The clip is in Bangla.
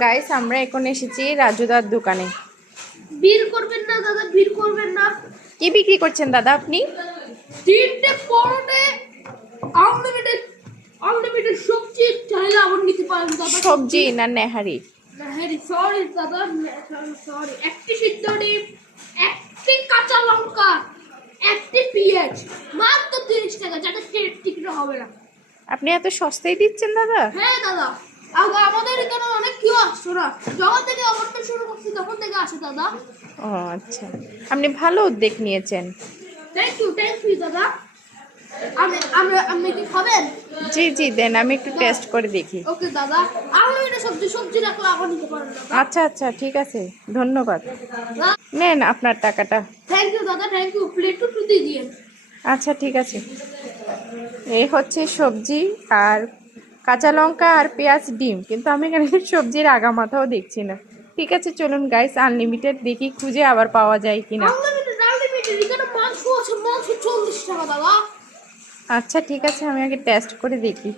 গাইস আমরা এখন এসেছি রাজুদার দোকানে। ভিড় করবেন না দাদা, ভিড় করবেন না। কি বিক্রি করছেন দাদা আপনি? তিনটে পরোটে আনলিমিটেড, আনলিমিটেড সবজি চাইলে আবার নিতে পারেন দাদা। সবজি না নেহারি? হ্যাঁ সরি দাদা, সরি। একটি সিদ্ধ ডিম, একটি কাঁচা লঙ্কা, একটি পেঁয়াজ, মাত্র 30 টাকা, যাতে টিকিট হবে না। আপনি এত সস্তায় দিচ্ছেন দাদা? হ্যাঁ দাদা, আমাদের এখানে অনেক কেউ আসছো না, যখন থেকে অবস্থান শুরু করছি তখন থেকে আসে দাদা। ও আচ্ছা, আপনি ভালো উদ্যোগ নিয়েছেন। থ্যাংক ইউ দাদা। আপনি কি খাবেন? জি জি দেন, আমি একটু টেস্ট করে দেখি। ওকে দাদা, আনলিমিটেড সবজি রাখলে আবার নিতে পারেন দাদা। আচ্ছা আচ্ছা ঠিক আছে, ধন্যবাদ। নেন আপনার টাকাটা। থ্যাংক ইউ দাদা, থ্যাংক ইউ। প্লেট টু দিয়ে দিন। আচ্ছা ঠিক আছে, এই হচ্ছে সবজি আর কাঁচা লঙ্কা আর পেঁয়াজ ডিম, কিন্তু আমি এখানে সবজির আগা মাথাও দেখছি না। ঠিক আছে চলুন গাইস, আনলিমিটেড দেখি খুঁজে আবার পাওয়া যায় কিনা। আনলিমিটেড এখানে মাংস আছে, মাংস 40 টাকা দাদা। আচ্ছা ঠিক আছে, আমি আগে টেস্ট করে দেখি।